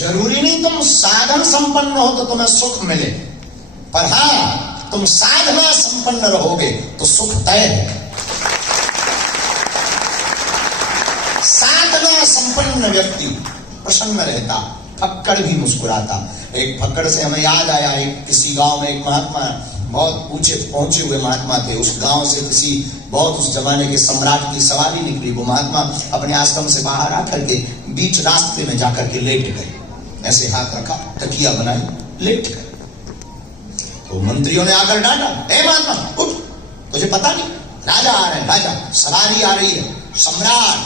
जरूरी नहीं तुम साधन संपन्न हो तो तुम्हें सुख मिले, पर हां तुम साधना संपन्न रहोगे तो सुख तय है। साधना संपन्न व्यक्ति प्रसन्न रहता, फक्कड़ भी मुस्कुराता। एक फक्कड़ से हमें याद आया, एक किसी गांव में एक महात्मा, बहुत ऊंचे पहुंचे हुए महात्मा थे। उस गांव से किसी बहुत उस जमाने के सम्राट की सवारी निकली। वो महात्मा अपने आश्रम से बाहर आकर के बीच रास्ते में जाकर के लेट गए। ऐसे हाथ रखा, तकिया बनाई, लेट गए। तो मंत्रियों ने आकर डांटा, ए महात्मा उठ, तुझे पता नहीं राजा आ रहे हैं, राजा सवारी आ रही है, सम्राट।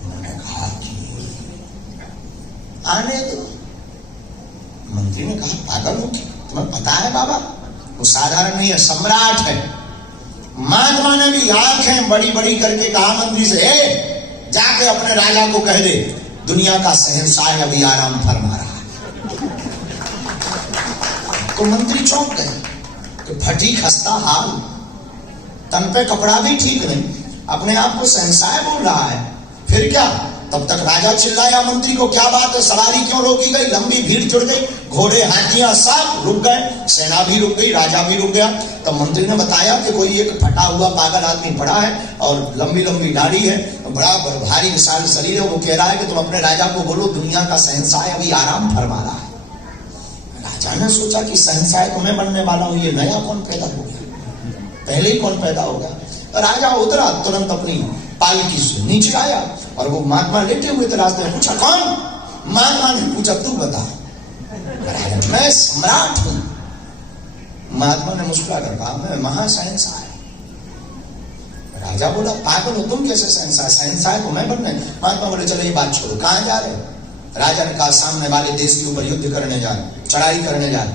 उन्होंने कहा कि आने दो। मंत्री ने कहा पागल हो, तुम्हें पता है बाबा वो साधारण नहीं है, सम्राट है। महात्मा ने भी आंखें बड़ी बड़ी करके कहा मंत्री से, ए जाके अपने राजा को कह दे दुनिया का शहंशाह अभी आराम फरमा रहा है। तो मंत्री चौंक गए कि फटी खस्ता हाल, तन पे कपड़ा भी ठीक नहीं, अपने आप को शहंशाह बोल रहा है, फिर क्या। तब तक राजा चिल्लाया मंत्री को, क्या बात है, सवारी क्यों रोकी गई, लंबी भीड़ जुड़ गई, घोड़े हाथियां सब रुक गए, सेना भी रुक गई, राजा भी रुक गया। तब मंत्री ने बताया कि कोई एक फटा हुआ पागल आदमी पड़ा है और लंबी लंबी दाढ़ी है, बड़ा भारी विशाल शरीर है, वो कह रहा है कि तुम अपने राजा को बोलो दुनिया का शहंशाह अभी आराम फरमा रहा है। राजा ने सोचा कि शहंशाह तो मैं बनने वाला हूं, ये नया कौन पैदा हो गया, पहले ही कौन पैदा होगा। तो राजा उतरा, तुरंत अपनी पालकी से नीचे आया और वो महात्मा लेटे हुए थे रास्ते में। पूछा कौन? महात्मा ने पूछा तू बता। मैं सम्राट हूं। महात्मा ने मुस्कुरा कर कहा मैं महाशहंशाह। राजा बोला पागल हो तुम, कैसे शहंशाह? शहंशाह तो मैं बनने। महात्मा बोले चलो ये बात छोड़ो, कहां जा रहे? राजा ने कहा सामने वाले देश के ऊपर युद्ध करने जा रहे, चढ़ाई करने जा रहे।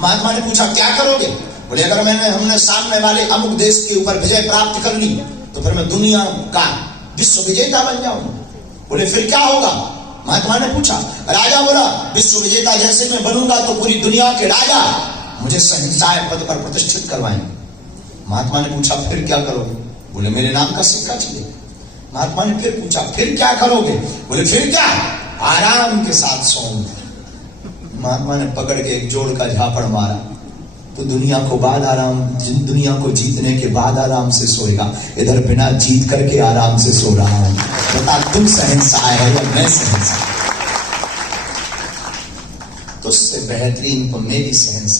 महात्मा ने पूछा क्या करोगे? बोले अगर हमने सामने वाले अमुक देश के ऊपर विजय प्राप्त कर ली तो फिर मैं दुनिया का विश्व विजेता बन जाऊंगा। बोले फिर क्या होगा? महात्मा ने पूछा। राजा बोला विश्व विजेता जैसे मैं बनूंगा तो पूरी दुनिया के राजा मुझे शहंशाह पद पर प्रतिष्ठित करवाएंगे। महात्मा ने पूछा फिर क्या करोगे? बोले मेरे नाम का सिक्का चाहिए। महात्मा ने फिर पूछा फिर क्या करोगे? बोले फिर क्या, आराम के साथ सोऊंगा। महात्मा ने पकड़ के एक जोड़ का झापड़ मारा तो दुनिया को जीतने के बाद आराम से सोएगा, इधर बिना जीत करके आराम से सो रहा हूं। बता तुम शहंशाह है या मैं शहंशाह? तुझसे बेहतरीन तो मेरी शहंशाह।